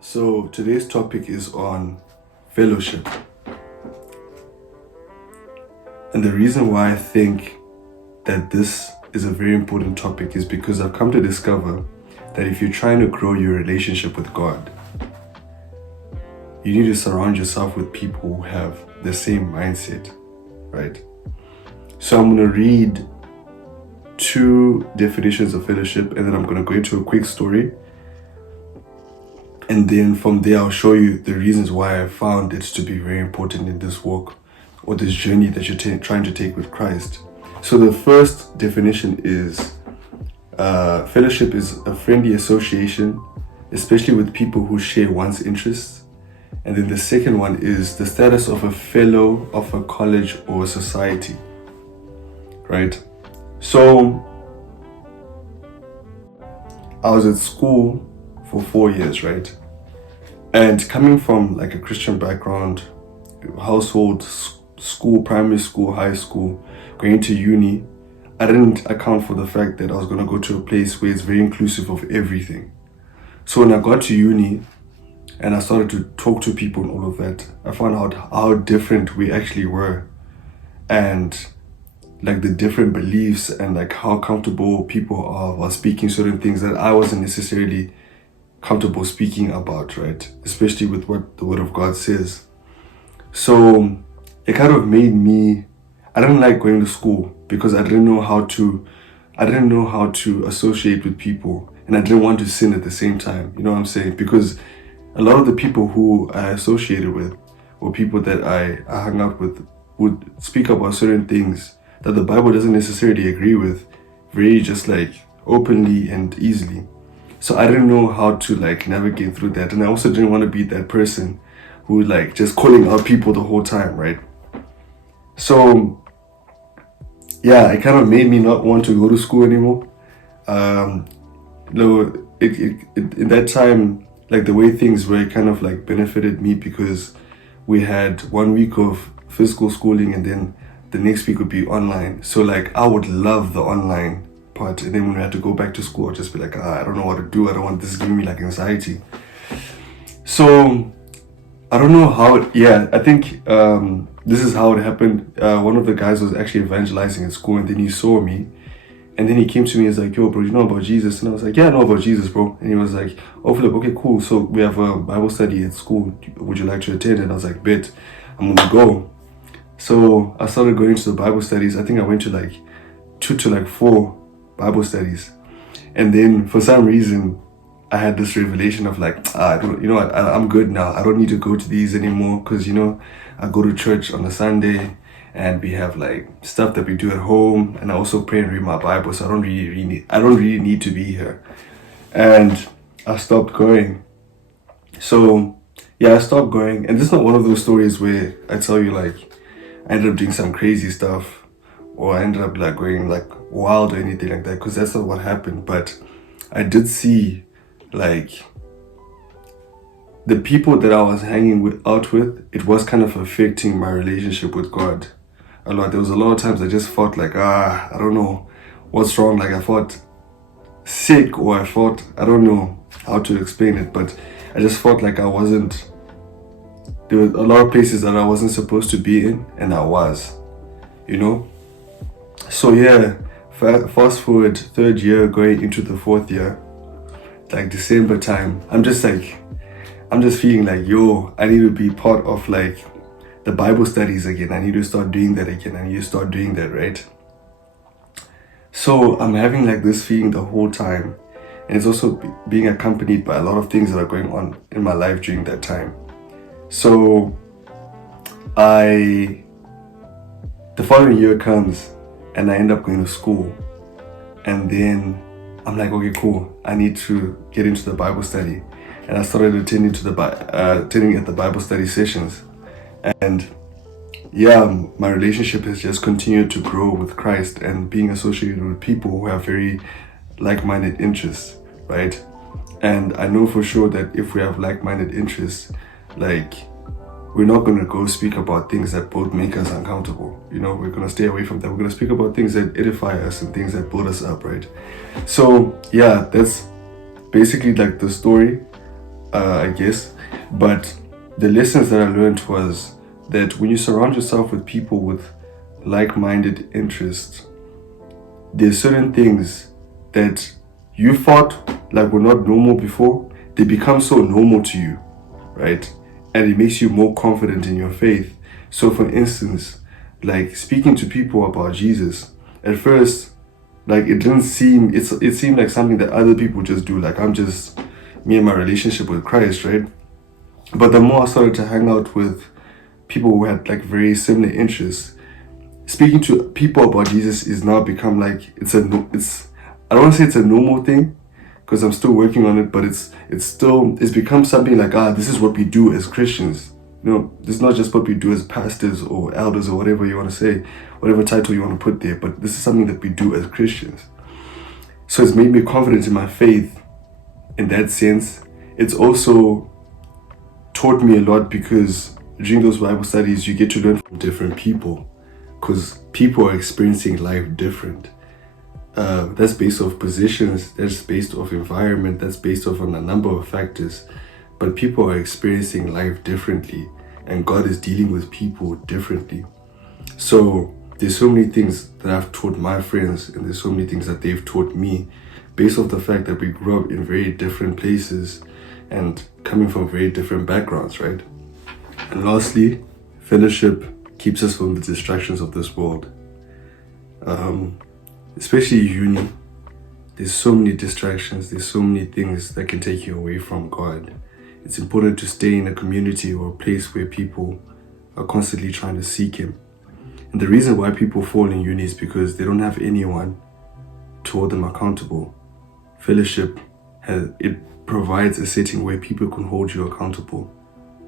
So today's topic is on fellowship. And the reason why I think that this is a very important topic is because I've come to discover that if you're trying to grow your relationship with God, you need to surround yourself with people who have the same mindset, right? So I'm going to read 2 definitions of fellowship, and then I'm going to go into a quick story. And then from there, I'll show you the reasons why I found it to be very important in this walk or this journey that you're trying to take with Christ. So the first definition is fellowship is a friendly association, especially with people who share one's interests. And then the second one is the status of a fellow of a college or a society, right? So I was at school for 4 years, right? And coming from like a Christian background, household, school, primary school, high school, going to uni, I didn't account for the fact that I was going to go to a place where it's very inclusive of everything. So when I got to uni and I started to talk to people and all of that, I found out how different we actually were, and like the different beliefs, and like how comfortable people are speaking certain things that I wasn't necessarily comfortable speaking about, right? Especially with what the Word of God says. So it kind of made me, I didn't like going to school because I didn't know how to associate with people, and I didn't want to sin at the same time. You know what I'm saying? Because a lot of the people who I associated with, or people that I hung out with, would speak about certain things that the Bible doesn't necessarily agree with, very just like openly and easily. So I didn't know how to like navigate through that. And I also didn't want to be that person who like just calling out people the whole time, right? So yeah, it kind of made me not want to go to school anymore. In that time, like the way things were, it kind of like benefited me because we had 1 week of physical schooling and then the next week would be online. So like I would love the online part, and then when we had to go back to school, I'd just be like, I don't know what to do. I don't want this is giving me like anxiety. So I don't know how I think this is how it happened. One of the guys was actually evangelizing at school, and then he saw me, and then he came to me and was like, yo bro, you know about Jesus? And I was like, yeah, I know about Jesus, bro. And he was like, oh Philip, okay, cool, so we have a Bible study at school, would you like to attend? And I was like, bet, I'm gonna go. So I started going to the Bible studies. I think I went to like 2 to like 4 Bible studies. And then for some reason, I had this revelation of like, I'm good now. I don't need to go to these anymore because, I go to church on a Sunday and we have like stuff that we do at home. And I also pray and read my Bible. So I don't really need to be here. And I stopped going. So yeah, I stopped going. And this is not one of those stories where I tell you like, I ended up doing some crazy stuff, or I ended up like going like wild or anything like that, because that's not what happened. But I did see like the people that I was hanging out with, it was kind of affecting my relationship with God a lot. There was a lot of times I just felt like, I don't know what's wrong. Like I felt sick, or I don't know how to explain it, but I just felt like there were a lot of places that I wasn't supposed to be in, and I was, So yeah, fast forward 3rd year going into the 4th year, like December time, I'm just feeling like, yo, I need to be part of like the Bible studies again. I need to start doing that again. I need to start doing that, right? So I'm having like this feeling the whole time, and it's also being accompanied by a lot of things that are going on in my life during that time. So the following year comes and I end up going to school, and then I'm like, okay, cool, I need to get into the Bible study. And I started attending at the Bible study sessions. And yeah, my relationship has just continued to grow with Christ and being associated with people who have very like-minded interests, right? And I know for sure that if we have like-minded interests, like we're not going to go speak about things that both make us uncomfortable. We're going to stay away from that. We're going to speak about things that edify us and things that build us up, right? So yeah, that's basically like the story. I guess. But the lessons that I learned was that when you surround yourself with people with like-minded interests, there's certain things that you thought like were not normal before, they become so normal to you, right? And it makes you more confident in your faith. So for instance, like speaking to people about Jesus, at first, like it seemed like something that other people just do. Like I'm just me and my relationship with Christ, right? But the more I started to hang out with people who had like very similar interests, speaking to people about Jesus is now become like it's I don't want to say it's a normal thing because I'm still working on it, but it's become something like this is what we do as Christians. This is not just what we do as pastors or elders or whatever you want to say, whatever title you want to put there, but this is something that we do as Christians. So it's made me confident in my faith in that sense. It's also taught me a lot because during those Bible studies you get to learn from different people, because people are experiencing life different. That's based off positions, that's based off environment, that's based off on a number of factors. But people are experiencing life differently, and God is dealing with people differently. So there's so many things that I've taught my friends, and there's so many things that they've taught me based off the fact that we grew up in very different places and coming from very different backgrounds, right? And lastly, fellowship keeps us from the distractions of this world. Especially uni, there's so many distractions, there's so many things that can take you away from God. It's important to stay in a community or a place where people are constantly trying to seek Him. And the reason why people fall in uni is because they don't have anyone to hold them accountable. Fellowship, it provides a setting where people can hold you accountable,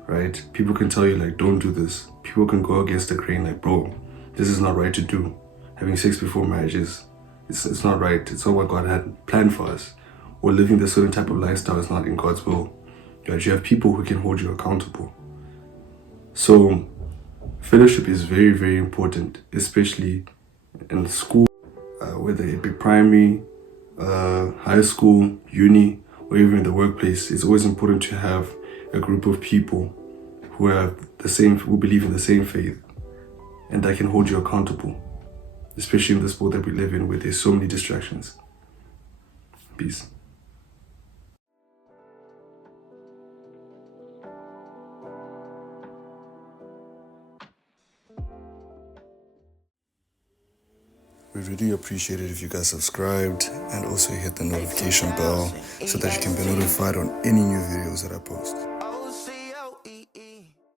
right? People can tell you like, don't do this. People can go against the grain like, bro, this is not right to do. Having sex before marriage it's not right. It's not what God had planned for us. Or living this certain type of lifestyle is not in God's will. But you have people who can hold you accountable. So fellowship is very, very important, especially in school, whether it be primary, high school, uni, or even in the workplace. It's always important to have a group of people who believe in the same faith and that can hold you accountable, especially in this world that we live in where there's so many distractions. Peace. We really appreciate it if you guys subscribed and also hit the notification bell so that you can be notified on any new videos that I post.